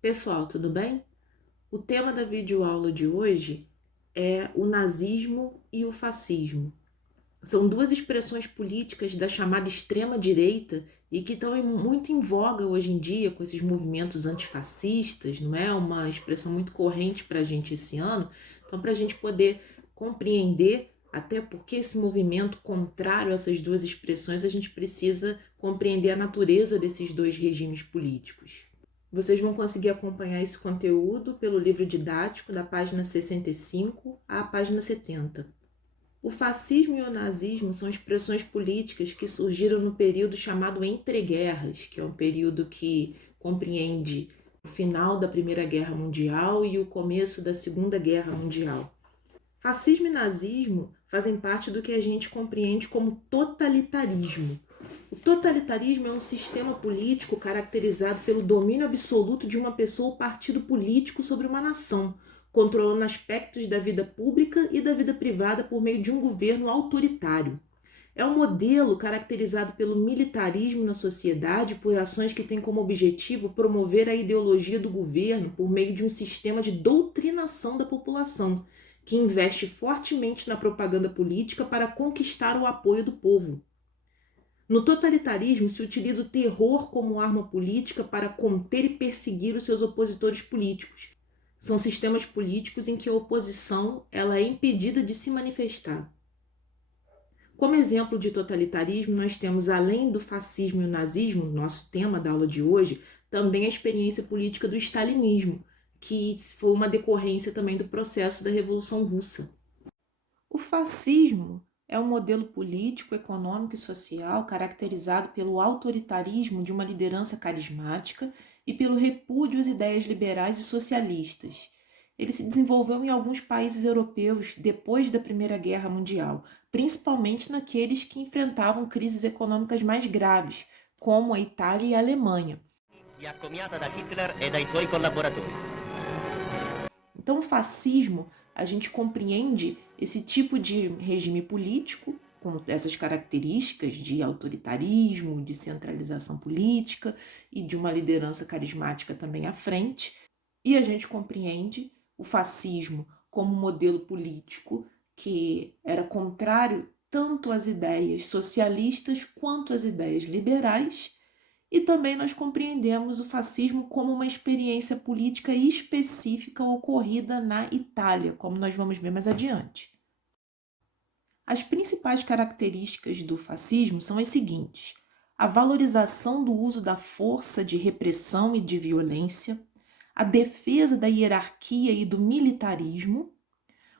Pessoal, tudo bem? O tema da videoaula de hoje é o nazismo e o fascismo. São duas expressões políticas da chamada extrema-direita e que estão muito em voga hoje em dia com esses movimentos antifascistas, não é? Uma expressão muito corrente para a gente esse ano. Então, para a gente poder compreender, até porque esse movimento contrário a essas duas expressões, a gente precisa compreender a natureza desses dois regimes políticos. Vocês vão conseguir acompanhar esse conteúdo pelo livro didático da página 65 à página 70. O fascismo e o nazismo são expressões políticas que surgiram no período chamado entreguerras, que é um período que compreende o final da Primeira Guerra Mundial e o começo da Segunda Guerra Mundial. Fascismo e nazismo fazem parte do que a gente compreende como totalitarismo. O totalitarismo é um sistema político caracterizado pelo domínio absoluto de uma pessoa ou partido político sobre uma nação, controlando aspectos da vida pública e da vida privada por meio de um governo autoritário. É um modelo caracterizado pelo militarismo na sociedade, por ações que têm como objetivo promover a ideologia do governo por meio de um sistema de doutrinação da população, que investe fortemente na propaganda política para conquistar o apoio do povo. No totalitarismo, se utiliza o terror como arma política para conter e perseguir os seus opositores políticos. São sistemas políticos em que a oposição ela é impedida de se manifestar. Como exemplo de totalitarismo, nós temos, além do fascismo e o nazismo, nosso tema da aula de hoje, também a experiência política do stalinismo, que foi uma decorrência também do processo da Revolução Russa. O fascismo é um modelo político, econômico e social caracterizado pelo autoritarismo de uma liderança carismática e pelo repúdio às ideias liberais e socialistas. Ele se desenvolveu em alguns países europeus depois da Primeira Guerra Mundial, principalmente naqueles que enfrentavam crises econômicas mais graves, como a Itália e a Alemanha. Si accomiata da Hitler e dai suoi collaboratori. Então, o fascismo, a gente compreende esse tipo de regime político, com essas características de autoritarismo, de centralização política e de uma liderança carismática também à frente. E a gente compreende o fascismo como um modelo político que era contrário tanto às ideias socialistas quanto às ideias liberais. E também nós compreendemos o fascismo como uma experiência política específica ocorrida na Itália, como nós vamos ver mais adiante. As principais características do fascismo são as seguintes: a valorização do uso da força de repressão e de violência, a defesa da hierarquia e do militarismo,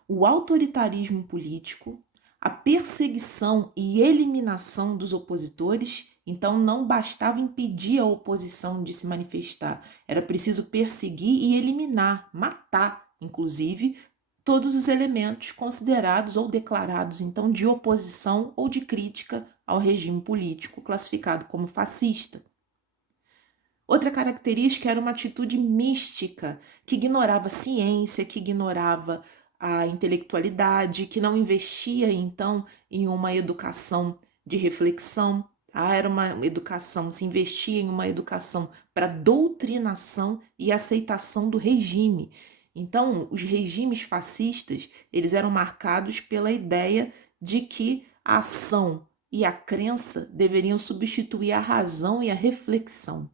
o autoritarismo político, a perseguição e eliminação dos opositores. Então, não bastava impedir a oposição de se manifestar, era preciso perseguir e eliminar, matar, inclusive, todos os elementos considerados ou declarados, então, de oposição ou de crítica ao regime político classificado como fascista. Outra característica era uma atitude mística, que ignorava a ciência, que ignorava a intelectualidade, que não investia, então, em uma educação de reflexão. Era uma educação, se investia em uma educação para doutrinação e aceitação do regime. Então, os regimes fascistas, eles eram marcados pela ideia de que a ação e a crença deveriam substituir a razão e a reflexão.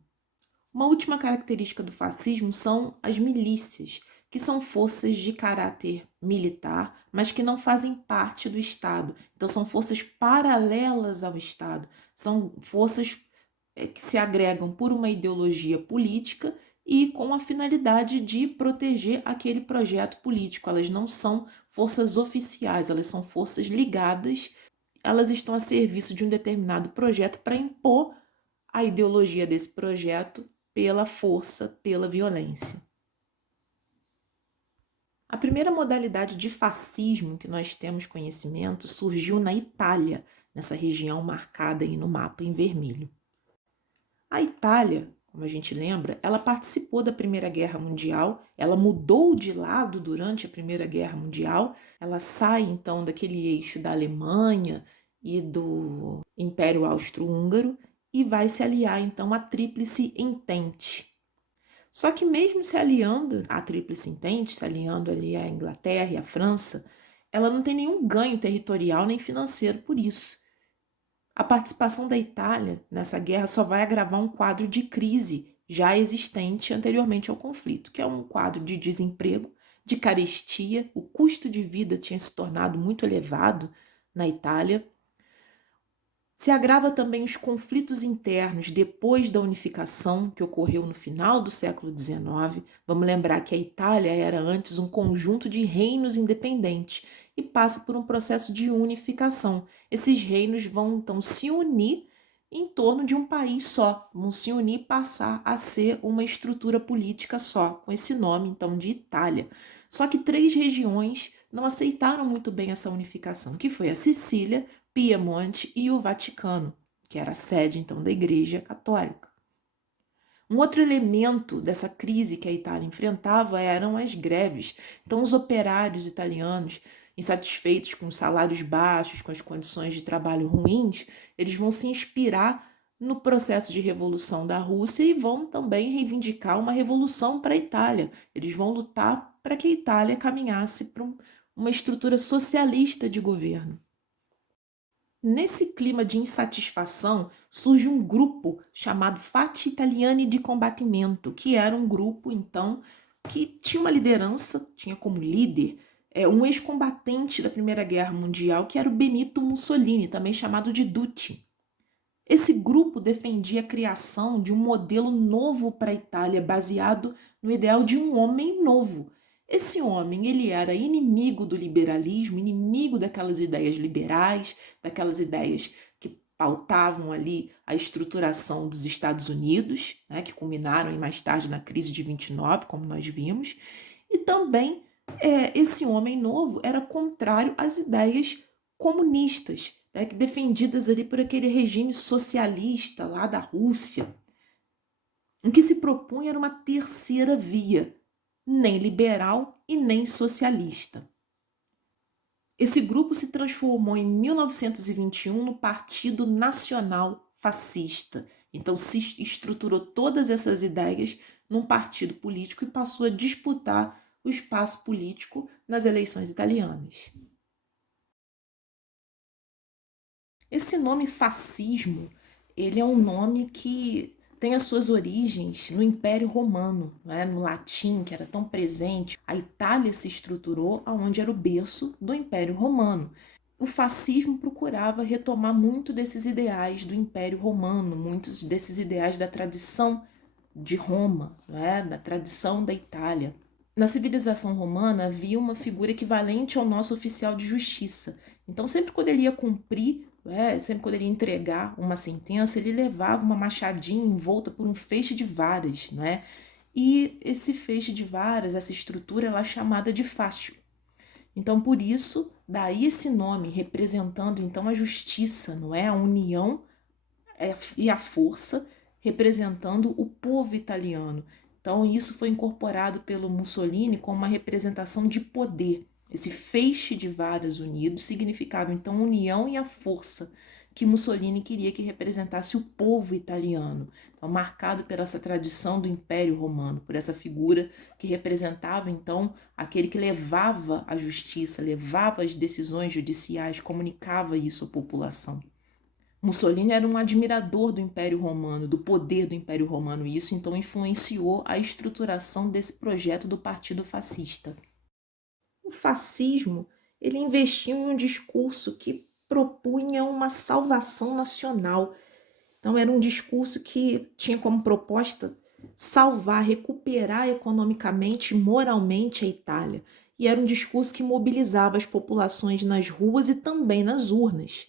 Uma última característica do fascismo são as milícias, que são forças de caráter militar, mas que não fazem parte do Estado. Então, são forças paralelas ao Estado. São forças que se agregam por uma ideologia política e com a finalidade de proteger aquele projeto político. Elas não são forças oficiais, elas são forças ligadas, elas estão a serviço de um determinado projeto para impor a ideologia desse projeto pela força, pela violência. A primeira modalidade de fascismo que nós temos conhecimento surgiu na Itália, nessa região marcada aí no mapa em vermelho. A Itália, como a gente lembra, ela participou da Primeira Guerra Mundial, ela mudou de lado durante a Primeira Guerra Mundial, ela sai então daquele eixo da Alemanha e do Império Austro-Húngaro e vai se aliar então à Tríplice Entente. Só que mesmo se aliando à Tríplice Entente, se aliando ali à Inglaterra e à França, ela não tem nenhum ganho territorial nem financeiro por isso. A participação da Itália nessa guerra só vai agravar um quadro de crise já existente anteriormente ao conflito, que é um quadro de desemprego, de carestia, o custo de vida tinha se tornado muito elevado na Itália. Se agrava também os conflitos internos depois da unificação, que ocorreu no final do século XIX. Vamos lembrar que a Itália era antes um conjunto de reinos independentes e passa por um processo de unificação. Esses reinos vão então se unir em torno de um país só, vão se unir e passar a ser uma estrutura política só, com esse nome então de Itália. Só que 3 regiões não aceitaram muito bem essa unificação, que foi a Sicília, Piemonte e o Vaticano, que era a sede então da Igreja Católica. Um outro elemento dessa crise que a Itália enfrentava eram as greves. Então, os operários italianos, insatisfeitos com os salários baixos, com as condições de trabalho ruins, eles vão se inspirar no processo de revolução da Rússia e vão também reivindicar uma revolução para a Itália. Eles vão lutar para que a Itália caminhasse para uma estrutura socialista de governo. Nesse clima de insatisfação, surge um grupo chamado Fatti Italiani di Combattimento, que era um grupo, então, que tinha uma liderança, tinha como líder um ex-combatente da Primeira Guerra Mundial, que era o Benito Mussolini, também chamado de Duce. Esse grupo defendia a criação de um modelo novo para a Itália, baseado no ideal de um homem novo. Esse homem, ele era inimigo do liberalismo, inimigo daquelas ideias liberais, daquelas ideias que pautavam ali a estruturação dos Estados Unidos, né, que culminaram mais tarde na crise de 29, como nós vimos, e também esse homem novo era contrário às ideias comunistas, né, defendidas ali por aquele regime socialista lá da Rússia. O que se propunha era uma terceira via, nem liberal e nem socialista. Esse grupo se transformou em 1921 no Partido Nacional Fascista. Então se estruturou todas essas ideias num partido político e passou a disputar o espaço político nas eleições italianas. Esse nome fascismo, ele é um nome que tem as suas origens no Império Romano, né? No latim, que era tão presente. A Itália se estruturou aonde era o berço do Império Romano. O fascismo procurava retomar muito desses ideais do Império Romano, muitos desses ideais da tradição de Roma, né? Da tradição da Itália. Na civilização romana havia uma figura equivalente ao nosso oficial de justiça. Então, sempre quando ele ia cumprir, sempre quando ele ia entregar uma sentença, ele levava uma machadinha envolta por um feixe de varas, né? E esse feixe de varas, essa estrutura, ela é chamada de fácio. Então, por isso, daí esse nome, representando então a justiça, não é? A união e a força, representando o povo italiano. Então, isso foi incorporado pelo Mussolini como uma representação de poder. Esse feixe de varas unidos significava, então, a união e a força que Mussolini queria que representasse o povo italiano. Então, marcado por essa tradição do Império Romano, por essa figura que representava, então, aquele que levava a justiça, levava as decisões judiciais, comunicava isso à população. Mussolini era um admirador do Império Romano, do poder do Império Romano, e isso então influenciou a estruturação desse projeto do Partido Fascista. O fascismo, ele investiu em um discurso que propunha uma salvação nacional. Então era um discurso que tinha como proposta salvar, recuperar economicamente, moralmente a Itália. E era um discurso que mobilizava as populações nas ruas e também nas urnas.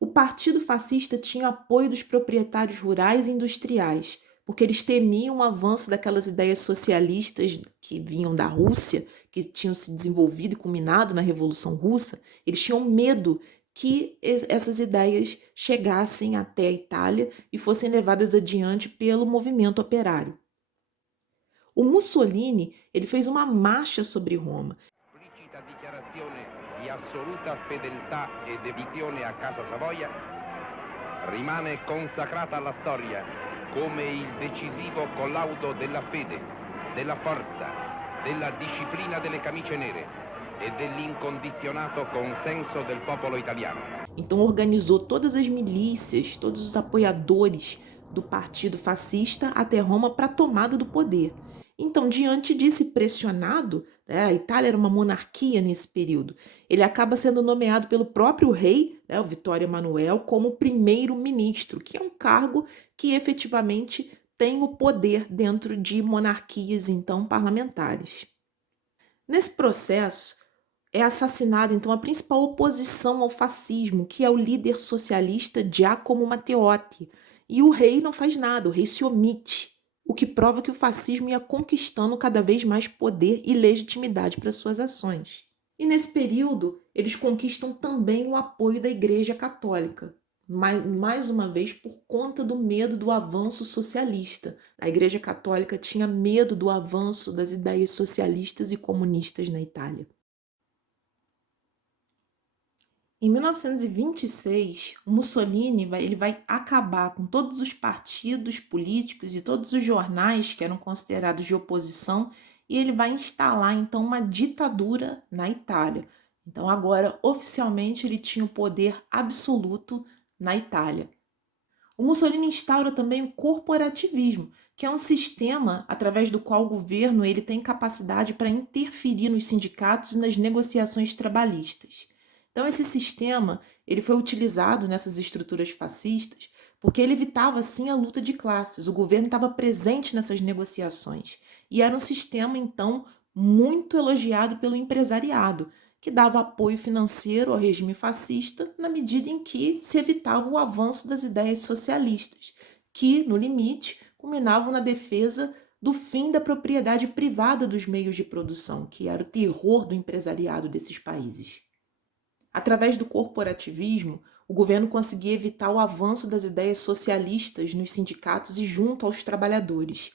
O Partido Fascista tinha apoio dos proprietários rurais e industriais, porque eles temiam o avanço daquelas ideias socialistas que vinham da Rússia, que tinham se desenvolvido e culminado na Revolução Russa. Eles tinham medo que essas ideias chegassem até a Itália e fossem levadas adiante pelo movimento operário. O Mussolini, ele fez uma marcha sobre Roma. Di assoluta fedeltà e dedizione a Casa Savoia, rimane consacrata alla storia come il decisivo collaudo della fede, della forza, della disciplina delle camicie nere e dell'incondizionato consenso del popolo italiano. Então organizou todas as milícias, todos os apoiadores do partido fascista até Roma para a tomada do poder. Então, diante disso, pressionado, a Itália era uma monarquia nesse período, ele acaba sendo nomeado pelo próprio rei, o Vittorio Emanuele, como primeiro-ministro, que é um cargo que efetivamente tem o poder dentro de monarquias, então, parlamentares. Nesse processo, é assassinado, então, a principal oposição ao fascismo, que é o líder socialista Giacomo Matteotti. E o rei não faz nada, o rei se omite, o que prova que o fascismo ia conquistando cada vez mais poder e legitimidade para suas ações. E nesse período, eles conquistam também o apoio da Igreja Católica, mais uma vez por conta do medo do avanço socialista. A Igreja Católica tinha medo do avanço das ideias socialistas e comunistas na Itália. Em 1926, o Mussolini vai acabar com todos os partidos políticos e todos os jornais que eram considerados de oposição e ele vai instalar, então, uma ditadura na Itália. Então, agora, oficialmente, ele tinha o poder absoluto na Itália. O Mussolini instaura também o corporativismo, que é um sistema através do qual o governo ele tem capacidade para interferir nos sindicatos e nas negociações trabalhistas. Então, esse sistema ele foi utilizado nessas estruturas fascistas porque ele evitava, assim, a luta de classes. O governo estava presente nessas negociações. E era um sistema, então, muito elogiado pelo empresariado, que dava apoio financeiro ao regime fascista na medida em que se evitava o avanço das ideias socialistas, que, no limite, culminavam na defesa do fim da propriedade privada dos meios de produção, que era o terror do empresariado desses países. Através do corporativismo, o governo conseguia evitar o avanço das ideias socialistas nos sindicatos e junto aos trabalhadores.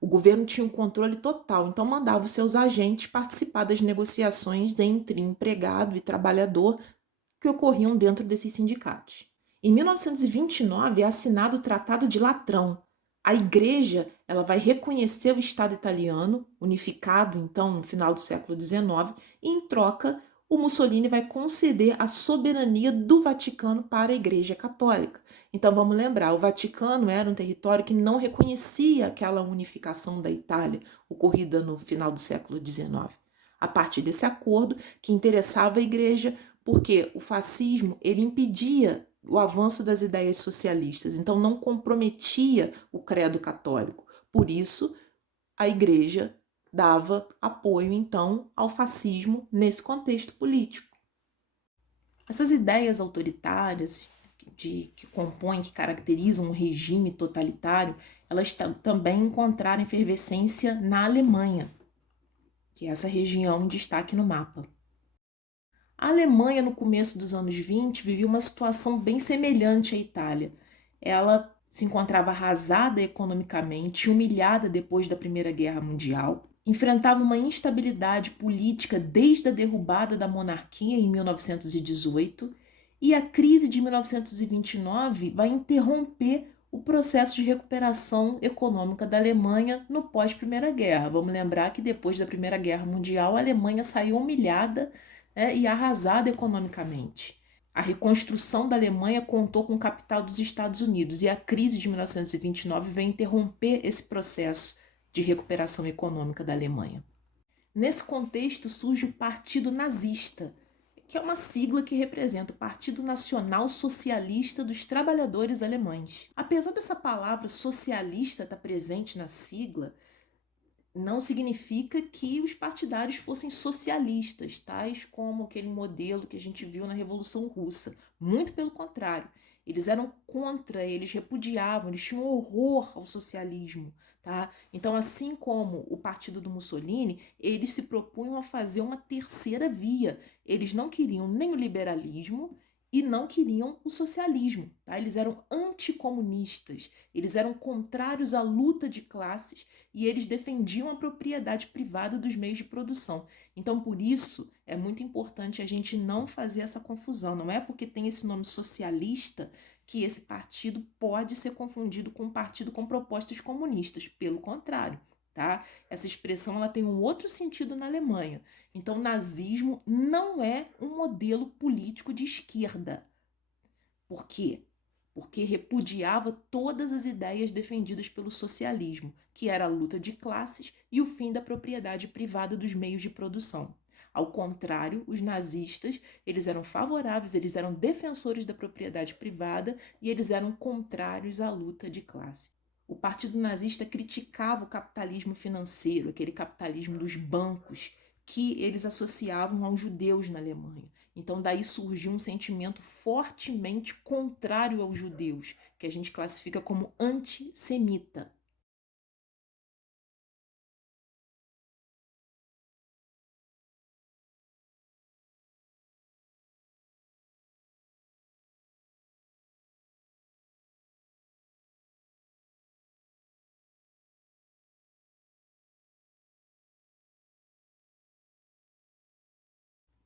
O governo tinha um controle total, então mandava os seus agentes participar das negociações entre empregado e trabalhador que ocorriam dentro desses sindicatos. Em 1929 é assinado o Tratado de Latrão. A Igreja ela vai reconhecer o Estado italiano, unificado então no final do século XIX, e em troca o Mussolini vai conceder a soberania do Vaticano para a Igreja Católica. Então vamos lembrar, o Vaticano era um território que não reconhecia aquela unificação da Itália ocorrida no final do século XIX. A partir desse acordo, que interessava a Igreja, porque o fascismo ele impedia o avanço das ideias socialistas, então não comprometia o credo católico. Por isso, a Igreja dava apoio, então, ao fascismo nesse contexto político. Essas ideias autoritárias que compõem, que caracterizam um regime totalitário, elas também encontraram efervescência na Alemanha, que é essa região em destaque no mapa. A Alemanha, no começo dos anos 20, vivia uma situação bem semelhante à Itália. Ela se encontrava arrasada economicamente, humilhada depois da Primeira Guerra Mundial, enfrentava uma instabilidade política desde a derrubada da monarquia em 1918, e a crise de 1929 vai interromper o processo de recuperação econômica da Alemanha no pós-Primeira Guerra. Vamos lembrar que depois da Primeira Guerra Mundial, a Alemanha saiu humilhada e arrasada economicamente. A reconstrução da Alemanha contou com o capital dos Estados Unidos e a crise de 1929 veio interromper esse processo de recuperação econômica da Alemanha. Nesse contexto surge o Partido Nazista, que é uma sigla que representa o Partido Nacional Socialista dos Trabalhadores Alemães. Apesar dessa palavra socialista estar presente na sigla, não significa que os partidários fossem socialistas, tais como aquele modelo que a gente viu na Revolução Russa. Muito pelo contrário, eles eram contra, eles repudiavam, eles tinham horror ao socialismo. Tá? Então, assim como o partido do Mussolini, eles se propunham a fazer uma terceira via. Eles não queriam nem o liberalismo e não queriam o socialismo. Tá? Eles eram anticomunistas, eles eram contrários à luta de classes e eles defendiam a propriedade privada dos meios de produção. Então, por isso, é muito importante a gente não fazer essa confusão. Não é porque tem esse nome socialista que esse partido pode ser confundido com um partido com propostas comunistas. Pelo contrário, tá? Essa expressão ela tem um outro sentido na Alemanha. Então, nazismo não é um modelo político de esquerda. Por quê? Porque repudiava todas as ideias defendidas pelo socialismo, que era a luta de classes e o fim da propriedade privada dos meios de produção. Ao contrário, os nazistas, eles eram favoráveis, eles eram defensores da propriedade privada e eles eram contrários à luta de classe. O Partido Nazista criticava o capitalismo financeiro, aquele capitalismo dos bancos, que eles associavam aos judeus na Alemanha. Então, daí surgiu um sentimento fortemente contrário aos judeus, que a gente classifica como antissemita.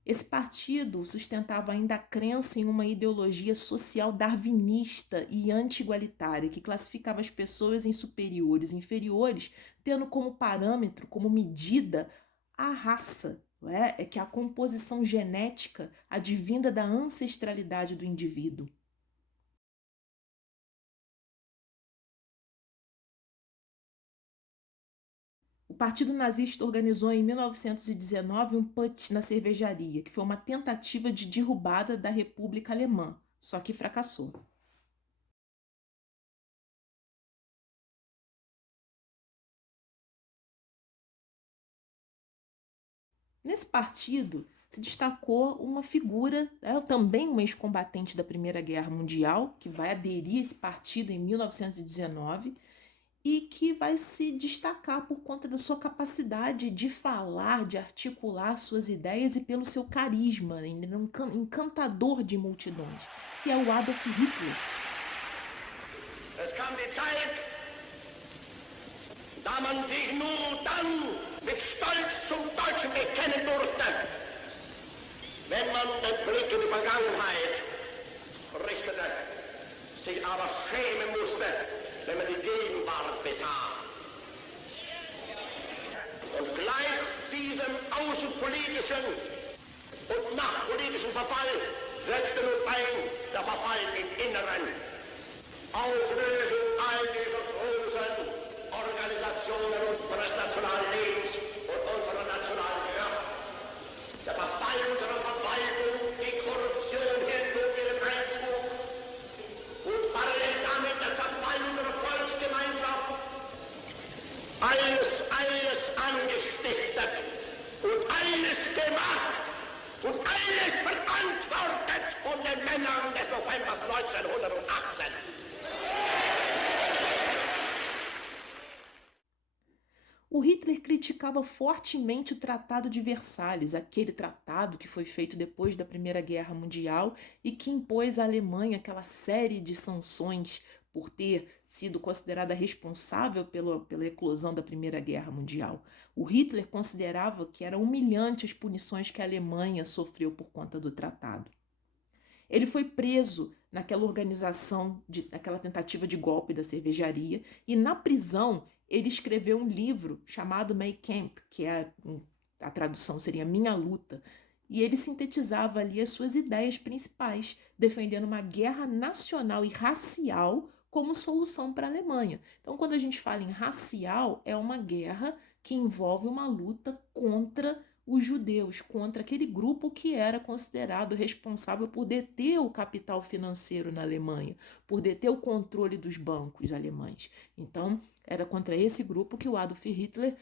Esse partido sustentava ainda a crença em uma ideologia social darwinista e anti-igualitária, que classificava as pessoas em superiores e inferiores, tendo como parâmetro, como medida, a raça, não é? É que a composição genética advinda da ancestralidade do indivíduo. O Partido Nazista organizou em 1919 um putsch na cervejaria, que foi uma tentativa de derrubada da República Alemã, só que fracassou. Nesse partido se destacou uma figura, também um ex-combatente da Primeira Guerra Mundial, que vai aderir a esse partido em 1919 e que vai se destacar por conta da sua capacidade de falar, de articular suas ideias e pelo seu carisma, ele era um encantador de multidões, que é o Adolf Hitler. Es kam die Zeit, da man sich nur dann mit Stolz zum Deutschen bekennen durfte, wenn man den Blick in die Vergangenheit richtete, sich aber schämen musste, wenn man die Gegenwart besah. Und gleich diesem außenpolitischen und machtpolitischen Verfall setzte nun ein der Verfall im Inneren. Auflösung all dieser großen Organisationen unseres nationalen Lebens und unserer nationalen Kraft. Der Verfall unserer Verwaltung, die Korruption durch ihren Einzug und parallel damit der Zerfall unserer Volksgemeinschaft. Alles angestiftet und alles gemacht und alles verantwortet von den Männern des Novembers 1918. O Hitler criticava fortemente o Tratado de Versalhes, aquele tratado que foi feito depois da Primeira Guerra Mundial e que impôs à Alemanha aquela série de sanções por ter sido considerada responsável pela eclosão da Primeira Guerra Mundial. O Hitler considerava que era humilhante as punições que a Alemanha sofreu por conta do tratado. Ele foi preso naquela organização, naquela tentativa de golpe da cervejaria, e na prisão ele escreveu um livro chamado Mein Kampf, que a tradução seria Minha Luta, e ele sintetizava ali as suas ideias principais, defendendo uma guerra nacional e racial como solução para a Alemanha. Então, quando a gente fala em racial, é uma guerra que envolve uma luta contra os judeus, contra aquele grupo que era considerado responsável por deter o capital financeiro na Alemanha, por deter o controle dos bancos alemães. Então, era contra esse grupo que o Adolf Hitler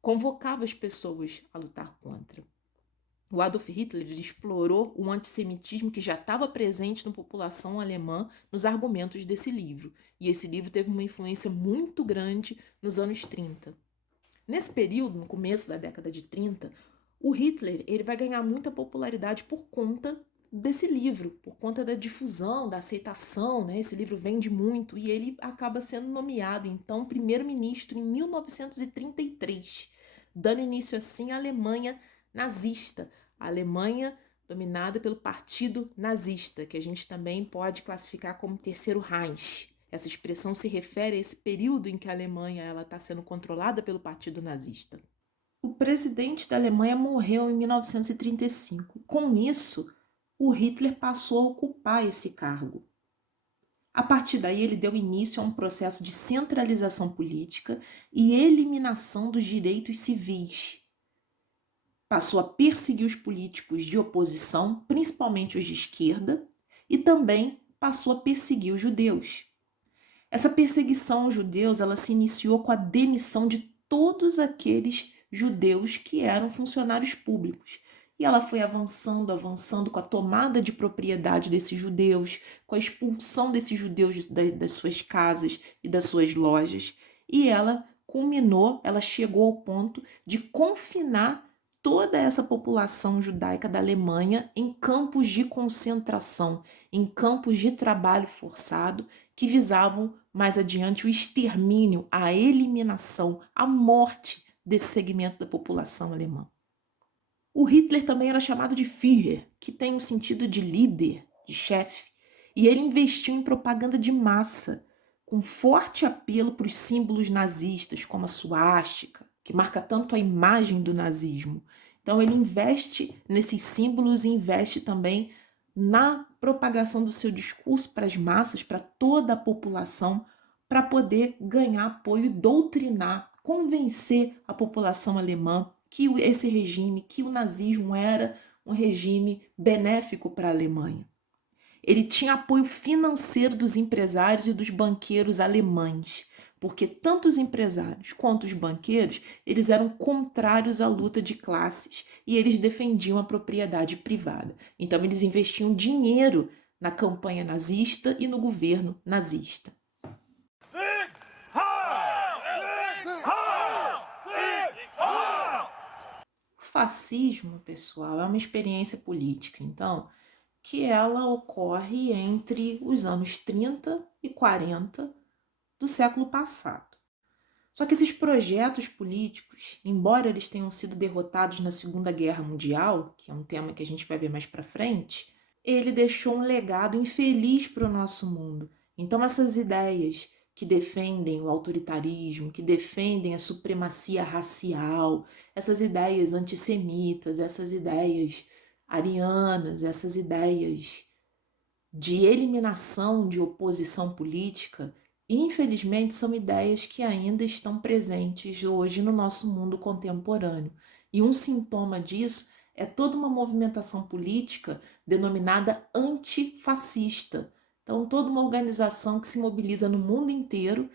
convocava as pessoas a lutar contra. O Adolf Hitler explorou o antissemitismo que já estava presente na população alemã nos argumentos desse livro, e esse livro teve uma influência muito grande nos anos 30. Nesse período, no começo da década de 30, o Hitler ele vai ganhar muita popularidade por conta desse livro, por conta da difusão, da aceitação, né? Esse livro vende muito e ele acaba sendo nomeado, então, primeiro-ministro em 1933, dando início, assim, à Alemanha nazista, a Alemanha dominada pelo Partido Nazista, que a gente também pode classificar como Terceiro Reich. Essa expressão se refere a esse período em que a Alemanha está sendo controlada pelo Partido Nazista. O presidente da Alemanha morreu em 1935. Com isso, o Hitler passou a ocupar esse cargo. A partir daí, ele deu início a um processo de centralização política e eliminação dos direitos civis. Passou a perseguir os políticos de oposição, principalmente os de esquerda, e também passou a perseguir os judeus. Essa perseguição aos judeus ela se iniciou com a demissão de todos aqueles judeus que eram funcionários públicos. E ela foi avançando com a tomada de propriedade desses judeus, com a expulsão desses judeus das suas casas e das suas lojas. E ela chegou ao ponto de confinar toda essa população judaica da Alemanha em campos de concentração, em campos de trabalho forçado, que visavam mais adiante o extermínio, a eliminação, a morte desse segmento da população alemã. O Hitler também era chamado de Führer, que tem o sentido de líder, de chefe, e ele investiu em propaganda de massa, com forte apelo para os símbolos nazistas, como a suástica, que marca tanto a imagem do nazismo. Então ele investe nesses símbolos e investe também na propagação do seu discurso para as massas, para toda a população, para poder ganhar apoio e doutrinar, convencer a população alemã que esse regime, que o nazismo era um regime benéfico para a Alemanha. Ele tinha apoio financeiro dos empresários e dos banqueiros alemães, porque tanto os empresários quanto os banqueiros, eles eram contrários à luta de classes e eles defendiam a propriedade privada. Então eles investiam dinheiro na campanha nazista e no governo nazista. O fascismo, pessoal, é uma experiência política, então, que ela ocorre entre os anos 30 e 40 do século passado. Só que esses projetos políticos, embora eles tenham sido derrotados na Segunda Guerra Mundial, que é um tema que a gente vai ver mais para frente, ele deixou um legado infeliz para o nosso mundo. Então essas ideias que defendem o autoritarismo, que defendem a supremacia racial, essas ideias antissemitas, essas ideias arianas, essas ideias de eliminação de oposição política, infelizmente são ideias que ainda estão presentes hoje no nosso mundo contemporâneo. E um sintoma disso é toda uma movimentação política denominada antifascista. Então, toda uma organização que se mobiliza no mundo inteiro,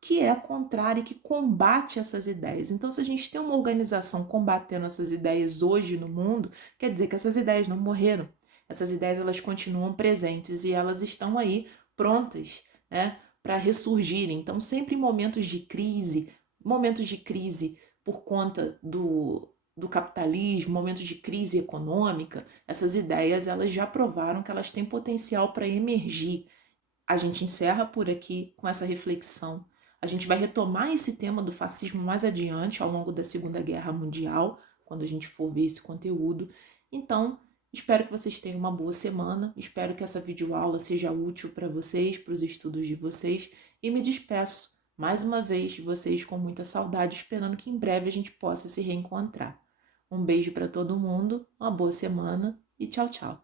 que é contrária e que combate essas ideias. Então, se a gente tem uma organização combatendo essas ideias hoje no mundo, quer dizer que essas ideias não morreram. Essas ideias elas continuam presentes e elas estão aí prontas, né, para ressurgirem. Então, sempre em momentos de crise por conta do capitalismo, momentos de crise econômica, essas ideias elas já provaram que elas têm potencial para emergir. A gente encerra por aqui com essa reflexão. A gente vai retomar esse tema do fascismo mais adiante, ao longo da Segunda Guerra Mundial, quando a gente for ver esse conteúdo. Então, espero que vocês tenham uma boa semana, espero que essa videoaula seja útil para vocês, para os estudos de vocês, e me despeço mais uma vez de vocês com muita saudade, esperando que em breve a gente possa se reencontrar. Um beijo para todo mundo, uma boa semana e tchau, tchau.